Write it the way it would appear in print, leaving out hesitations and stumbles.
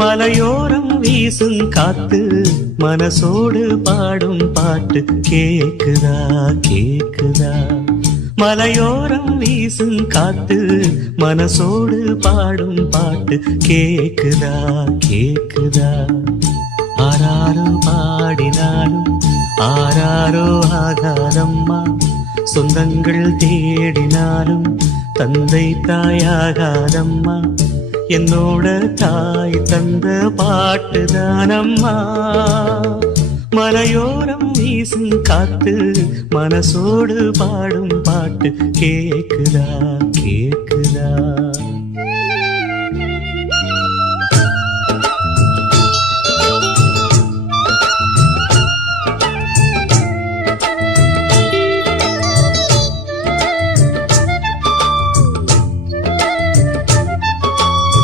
மலையோரம் வீசும் காத்து மனசோடு பாடும் பாட்டு கேக்குதா கேக்குதா. மலையோரம் வீசும் காத்து மனசோடு பாடும் பாட்டு கேக்குதா கேக்குதா. ஆராரோ பாடினாலும் ஆராரோ ஆகாதம்மா, சொந்தங்கள் தேடினாலும் தந்தை தாயாகாதம்மா. என்னோட தாய் தந்த பாட்டுதானம்மா. மலையோரம் வீசும் காத்து மனசோடு பாடும் பாட்டு கேக்குதா